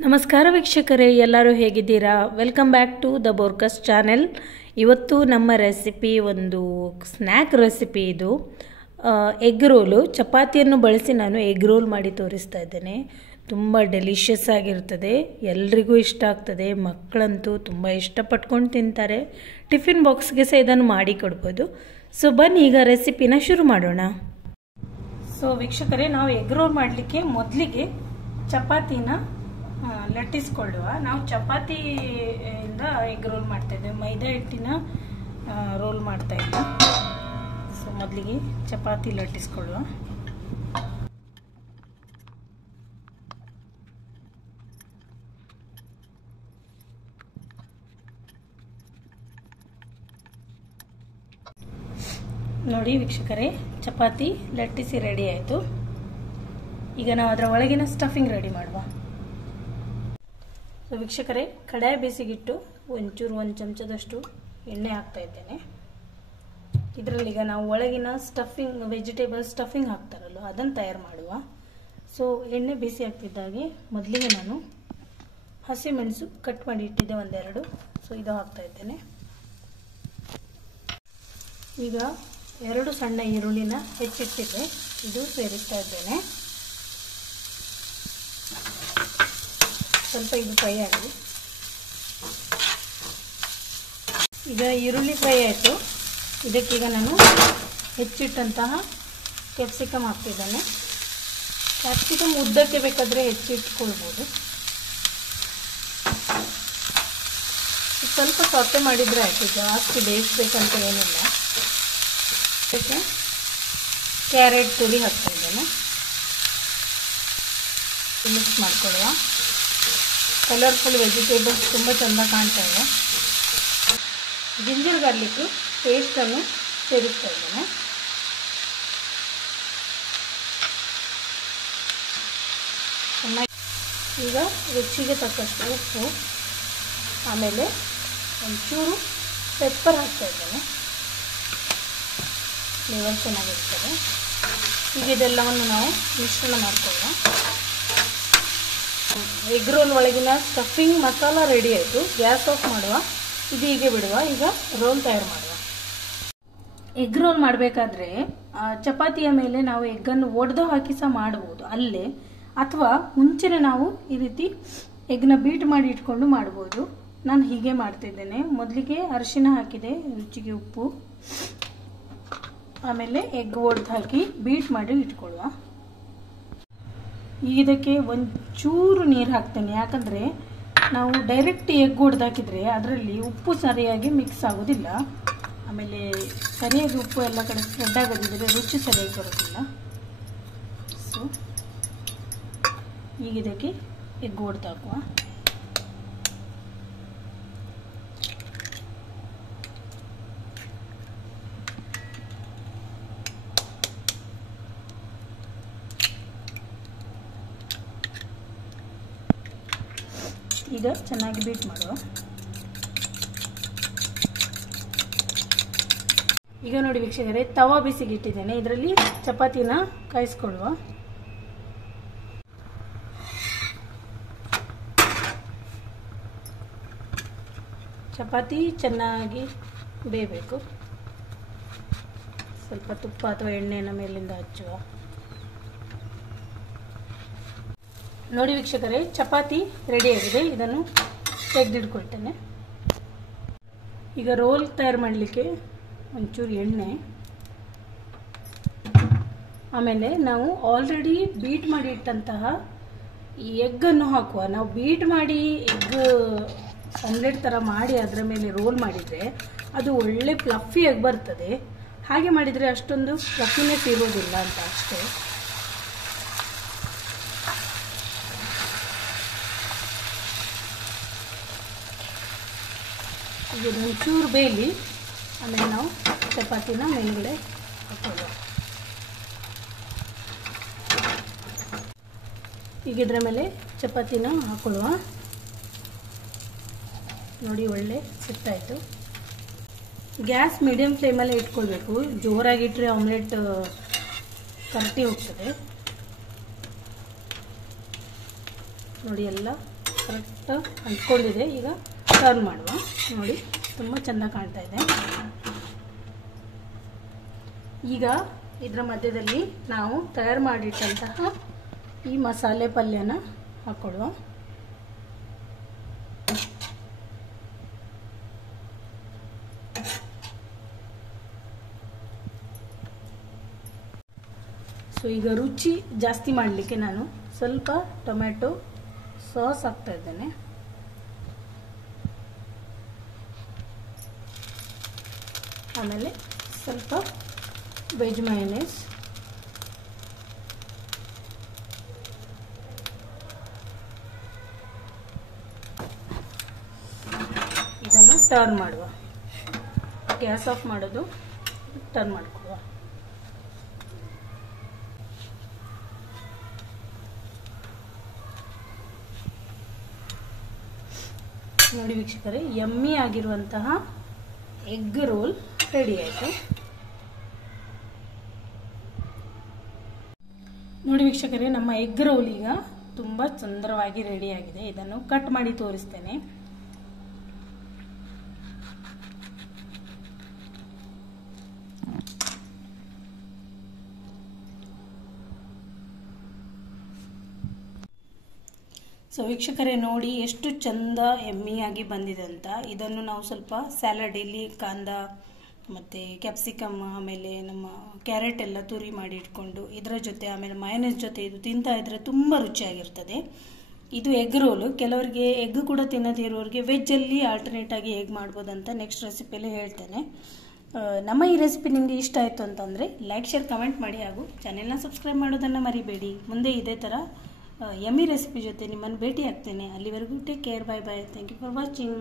ನಮಸ್ಕಾರ ವೀಕ್ಷಕರೇ, ಎಲ್ಲರೂ ಹೇಗಿದ್ದೀರಾ? ವೆಲ್ಕಮ್ ಬ್ಯಾಕ್ ಟು ದ ಬೋರ್ಕಸ್ ಚಾನೆಲ್. ಇವತ್ತು ನಮ್ಮ ರೆಸಿಪಿ ಒಂದು ಸ್ನ್ಯಾಕ್ ರೆಸಿಪಿ. ಇದು ಎಗ್ ರೋಲು. ಚಪಾತಿಯನ್ನು ಬಳಸಿ ನಾನು ಎಗ್ ರೋಲ್ ಮಾಡಿ ತೋರಿಸ್ತಾ ಇದ್ದೇನೆ. ತುಂಬ ಡೆಲಿಷಿಯಸ್ ಆಗಿರ್ತದೆ, ಎಲ್ರಿಗೂ ಇಷ್ಟ ಆಗ್ತದೆ. ಮಕ್ಕಳಂತೂ ತುಂಬ ಇಷ್ಟಪಟ್ಕೊಂಡು ತಿಂತಾರೆ. ಟಿಫಿನ್ ಬಾಕ್ಸ್ಗೆ ಸಹ ಇದನ್ನು ಮಾಡಿ ಕೊಡ್ಬೋದು. ಸೊ ಬನ್ನಿ ಈಗ ರೆಸಿಪಿನ ಶುರು ಮಾಡೋಣ. ಸೊ ವೀಕ್ಷಕರೇ, ನಾವು ಎಗ್ ರೋಲ್ ಮಾಡಲಿಕ್ಕೆ ಮೊದಲಿಗೆ ಚಪಾತಿನ ಲಟ್ಟಿಸ್ಕೊಳ್ಳುವ. ನಾವು ಚಪಾತಿಯಿಂದ ಎಗ್ ರೋಲ್ ಮಾಡ್ತಾ ಇದ್ದೇವೆ, ಮೈದಾ ಹಿಟ್ಟಿನ ರೋಲ್ ಮಾಡ್ತಾ ಇಲ್ಲ. ಸೊ ಮೊದಲಿಗೆ ಚಪಾತಿ ಲಟ್ಟಿಸ್ಕೊಳ್ಳುವ. ನೋಡಿ ವೀಕ್ಷಕರೇ, ಚಪಾತಿ ಲಟ್ಟಿಸಿ ರೆಡಿ ಆಯಿತು. ಈಗ ನಾವು ಅದರ ಒಳಗಿನ ಸ್ಟಫಿಂಗ್ ರೆಡಿ ಮಾಡುವ. ಸೊ ವೀಕ್ಷಕರೇ, ಕಡಾಯಿ ಬೇಸಿಗಿಟ್ಟು ಒಂದು ಚಮಚದಷ್ಟು ಎಣ್ಣೆ ಹಾಕ್ತಾ ಇದ್ದೇನೆ. ಇದರಲ್ಲಿ ಈಗ ನಾವು ಒಳಗಿನ ಸ್ಟಫಿಂಗ್, ವೆಜಿಟೇಬಲ್ ಸ್ಟಫಿಂಗ್ ಹಾಕ್ತಾರಲ್ಲ, ಅದನ್ನು ತಯಾರು ಮಾಡುವ. ಸೊ ಎಣ್ಣೆ ಬಿಸಿ ಆಗ್ತಿದ್ದಾಗೆ ಮೊದಲಿಗೆ ನಾನು ಹಸಿಮೆಣಸು ಕಟ್ ಮಾಡಿ ಇಟ್ಟಿದ್ದೆ ಒಂದೆರಡು. ಸೊ ಇದು ಹಾಕ್ತಾ ಇದ್ದೇನೆ. ಈಗ 2 ಸಣ್ಣ ಈರುಳ್ಳಿನ ಹೆಚ್ಚಿಟ್ಟಿದ್ದೆ, ಇದು ಸೇರಿಸ್ತಾ ಇದ್ದೇನೆ. ಸ್ವಲ್ಪ ಇದು ಫ್ರೈ ಆಗಲಿ. ಈಗ ಈರುಳ್ಳಿ ಫ್ರೈ ಆಯಿತು. ಇದಕ್ಕೀಗ ನಾನು ಹೆಚ್ಚಿಟ್ಟಂತಹ ಕ್ಯಾಪ್ಸಿಕಮ್ ಹಾಕ್ತಿದ್ದೇನೆ. ಕ್ಯಾಪ್ಸಿಕಮ್ ಉದ್ದಕ್ಕೆ ಬೇಕಾದರೆ ಹೆಚ್ಚಿಟ್ಕೊಳ್ಬೋದು. ಸ್ವಲ್ಪ ಸೌತೆ ಮಾಡಿದರೆ ಆಯಿತು, ಜಾಸ್ತಿ ಬೇಯಿಸ್ಬೇಕಂತ ಏನಿಲ್ಲ. ಅದಕ್ಕೆ ಕ್ಯಾರೆಟ್ ತುರಿ ಹಾಕ್ತಾ ಇದ್ದೇನೆ. ಮಿಕ್ಸ್ ಮಾಡ್ಕೊಳ್ಳುವ. ಕಲರ್ಫುಲ್ ವೆಜಿಟೇಬಲ್ಸ್ ತುಂಬ ಚೆಂದ ಕಾಣ್ತಾ ಇದೆ. ಜಿಂಜರ್ ಗಾರ್ಲಿಕ್ ಪೇಸ್ಟನ್ನು ಸೇರಿಸ್ತಾ ಇದ್ದೇನೆ. ಈಗ ರುಚಿಗೆ ತಕ್ಕಷ್ಟು ಉಪ್ಪು, ಆಮೇಲೆ ಒಂಚೂರು ಪೆಪ್ಪರ್ ಹಾಕ್ತಾ ಇದ್ದೇನೆ. ಫ್ಲೇವರ್ ಚೆನ್ನಾಗಿರ್ತದೆ. ಈಗ ಇದೆಲ್ಲವನ್ನು ನಾವು ಮಿಶ್ರಣ ಮಾಡ್ಕೊಳ್ಳೋಣ. ಎಗ್ ರೋಲ್ ಒಳಗಿನ ಸ್ಟಫಿಂಗ್ ಮಸಾಲ ರೆಡಿ ಆಯಿತು. ಗ್ಯಾಸ್ ಆಫ್ ಮಾಡುವ. ಇದು ಹೀಗೆ ಬಿಡುವ. ಈಗ ರೋಲ್ ತಯಾರು ಮಾಡುವ. ಎಗ್ ರೋಲ್ ಮಾಡಬೇಕಾದ್ರೆ ಚಪಾತಿಯ ಮೇಲೆ ನಾವು ಎಗ್ಗನ್ನು ಒಡೆದು ಹಾಕಿ ಸಹ ಮಾಡಬಹುದು ಅಲ್ಲೇ, ಅಥವಾ ಮುಂಚೆನೆ ನಾವು ಈ ರೀತಿ ಎಗ್ನ ಬೀಟ್ ಮಾಡಿ ಇಟ್ಕೊಂಡು ಮಾಡಬಹುದು. ನಾನು ಹೀಗೆ ಮಾಡ್ತಿದ್ದೇನೆ. ಮೊದಲಿಗೆ ಅರಿಶಿನ ಹಾಕಿದೆ, ರುಚಿಗೆ ಉಪ್ಪು, ಆಮೇಲೆ ಎಗ್ ಒಡೆದು ಹಾಕಿ ಬೀಟ್ ಮಾಡಿ ಇಟ್ಕೊಳ್ಳುವ. ಇದಕ್ಕೆ ಒಂಚೂರು ನೀರು ಹಾಕ್ತೇನೆ, ಯಾಕಂದರೆ ನಾವು ಡೈರೆಕ್ಟ್ ಎಗ್ ಒಡೆದು ಹಾಕಿದರೆ ಅದರಲ್ಲಿ ಉಪ್ಪು ಸರಿಯಾಗಿ ಮಿಕ್ಸ್ ಆಗೋದಿಲ್ಲ. ಆಮೇಲೆ ಸರಿಯಾಗಿ ಉಪ್ಪು ಎಲ್ಲ ಕಡೆ ಸ್ಪ್ರೆಡ್ ಆಗೋದಿದ್ರೆ ರುಚಿ ಸರಿಯಾಗಿ ಬರೋದಿಲ್ಲ. ಸೊ ಈಗ ಇದಕ್ಕೆ ಎಗ್ ಒಡೆದು ಹಾಕುವ. ಈಗ ಚೆನ್ನಾಗಿ ಬೀಟ್ ಮಾಡುವ. ಈಗ ನೋಡಿ ವೀಕ್ಷಕರೇ, ತವಾ ಬಿಸಿಗಿಟ್ಟಿದ್ದೇನೆ. ಇದರಲ್ಲಿ ಚಪಾತಿನ ಕಾಯಿಸ್ಕೊಳ್ಳುವ. ಚಪಾತಿ ಚೆನ್ನಾಗಿ ಬೇಯಬೇಕು. ಸ್ವಲ್ಪ ತುಪ್ಪ ಅಥವಾ ಎಣ್ಣೆನ ಮೇಲಿಂದ ಹಚ್ಚುವ. ನೋಡಿ ವೀಕ್ಷಕರೇ, ಚಪಾತಿ ರೆಡಿ ಆಗಿದೆ. ಇದನ್ನು ತೆಗೆದಿಟ್ಕೊಳ್ತೇನೆ. ಈಗ ರೋಲ್ ತಯಾರು ಮಾಡಲಿಕ್ಕೆ ಒಂಚೂರು ಎಣ್ಣೆ, ಆಮೇಲೆ ನಾವು ಆಲ್ರೆಡಿ ಬೀಟ್ ಮಾಡಿ ಇಟ್ಟಂತಹ ಈ ಎಗ್ಗನ್ನು ಹಾಕುವ. ನಾವು ಬೀಟ್ ಮಾಡಿ ಎಗ್ ಆಮ್ಲೆಟ್ ಥರ ಮಾಡಿ ಅದರ ಮೇಲೆ ರೋಲ್ ಮಾಡಿದರೆ ಅದು ಒಳ್ಳೆ ಫ್ಲಫಿಯಾಗಿ ಬರ್ತದೆ. ಹಾಗೆ ಮಾಡಿದರೆ ಅಷ್ಟೊಂದು ಫ್ಲಫಿನೆಸ್ ಇರೋದಿಲ್ಲ ಅಂತ ಅಷ್ಟೇ. ಈಗ ಒಂಚೂರು ಬೇಯಲಿ, ಆಮೇಲೆ ನಾವು ಚಪಾತಿನ ಮೇಲ್ಗಡೆ ಹಾಕೊಳ್ಳುವ. ಈಗ ಇದರ ಮೇಲೆ ಚಪಾತಿನ ಹಾಕೊಳ್ಳುವ. ನೋಡಿ, ಒಳ್ಳೆ ಸಿಕ್ತಾಯಿತು. ಗ್ಯಾಸ್ ಮೀಡಿಯಂ ಫ್ಲೇಮಲ್ಲೇ ಇಟ್ಕೊಳ್ಬೇಕು. ಜೋರಾಗಿಟ್ಟರೆ ಆಮ್ಲೆಟ್ ಕರಟಿ ಹೋಗ್ತದೆ. ನೋಡಿ ಎಲ್ಲ ಕರೆಕ್ಟ್ ಅಂಟ್ಕೊಂಡಿದೆ. ಈಗ ಟರ್ನ್ ಮಾಡುವ. ನೋಡಿ ತುಂಬ ಚೆಂದ ಕಾಣ್ತಾ ಇದೆ. ಈಗ ಇದರ ಮಧ್ಯದಲ್ಲಿ ನಾವು ತಯಾರು ಮಾಡಿಟ್ಟಂತಹ ಈ ಮಸಾಲೆ ಪಲ್ಯನ ಹಾಕ್ಕೊಡುವ. ಸೊ ಈಗ ರುಚಿ ಜಾಸ್ತಿ ಮಾಡಲಿಕ್ಕೆ ನಾನು ಸ್ವಲ್ಪ ಟೊಮ್ಯಾಟೊ ಸಾಸ್ ಹಾಕ್ತಾ ಇದ್ದೇನೆ. ಆಮೇಲೆ ಸ್ವಲ್ಪ ವೆಜ್ ಮಯೋನೈಸ್, ಇದನ್ನು ಟರ್ನ್ ಮಾಡುವ. ಗ್ಯಾಸ್ ಆಫ್ ಮಾಡೋದು, ಟರ್ನ್ ಮಾಡ್ಕೊಡುವ. ನೋಡಿ ವೀಕ್ಷಕರೇ, ಯಮ್ಮಿ ಆಗಿರುವಂತಹ ಎಗ್ ರೋಲ್ ರೆಡಿ ಆಯಿತು. ನೋಡಿ ವೀಕ್ಷಕರೇ, ನಮ್ಮ ಎಗ್ ರೋಲ್ ಈಗ ತುಂಬ ಸುಂದರವಾಗಿ ರೆಡಿ ಆಗಿದೆ. ಇದನ್ನು ಕಟ್ ಮಾಡಿ ತೋರಿಸ್ತೇನೆ. ಸೊ ವೀಕ್ಷಕರೇ ನೋಡಿ ಎಷ್ಟು ಚಂದ ಎಮ್ಮಿಯಾಗಿ ಬಂದಿದೆ ಅಂತ. ಇದನ್ನು ನಾವು ಸ್ವಲ್ಪ ಸ್ಯಾಲಡ್, ಇಲ್ಲಿ ಕಾಂದ ಮತ್ತು ಕ್ಯಾಪ್ಸಿಕಮ್ ಆಮೇಲೆ ನಮ್ಮ ಕ್ಯಾರೆಟ್ ಎಲ್ಲ ತುರಿ ಮಾಡಿ ಇಟ್ಕೊಂಡು ಇದರ ಜೊತೆ ಆಮೇಲೆ ಮಯೋನೈಸ್ ಜೊತೆ ಇದು ತಿಂತಾ ಇದ್ರೆ ತುಂಬ ರುಚಿಯಾಗಿರ್ತದೆ. ಇದು ಎಗ್ ರೋಲು. ಕೆಲವರಿಗೆ ಎಗ್ ಕೂಡ ತಿನ್ನದೇ ಇರೋರಿಗೆ ವೆಜ್ಜಲ್ಲಿ ಆಲ್ಟರ್ನೇಟ್ ಆಗಿ ಹೇಗೆ ಮಾಡ್ಬೋದಂತ ನೆಕ್ಸ್ಟ್ ರೆಸಿಪಿಯಲ್ಲಿ ಹೇಳ್ತೇನೆ. ನಮ್ಮ ಈ ರೆಸಿಪಿ ನಿಮಗೆ ಇಷ್ಟ ಆಯಿತು ಅಂತಂದರೆ ಲೈಕ್, ಶೇರ್, ಕಮೆಂಟ್ ಮಾಡಿ ಹಾಗೂ ಚಾನೆಲ್ನ ಸಬ್ಸ್ಕ್ರೈಬ್ ಮಾಡೋದನ್ನು ಮರಿಬೇಡಿ. ಮುಂದೆ ಇದೇ ಥರ ಯಮ್ಮಿ ರೆಸಿಪಿ ಜೊತೆ ನಿಮ್ಮನ್ನು ಭೇಟಿ ಆಗ್ತೇನೆ. ಅಲ್ಲಿವರೆಗೂ take care, bye bye. Thank you for watching.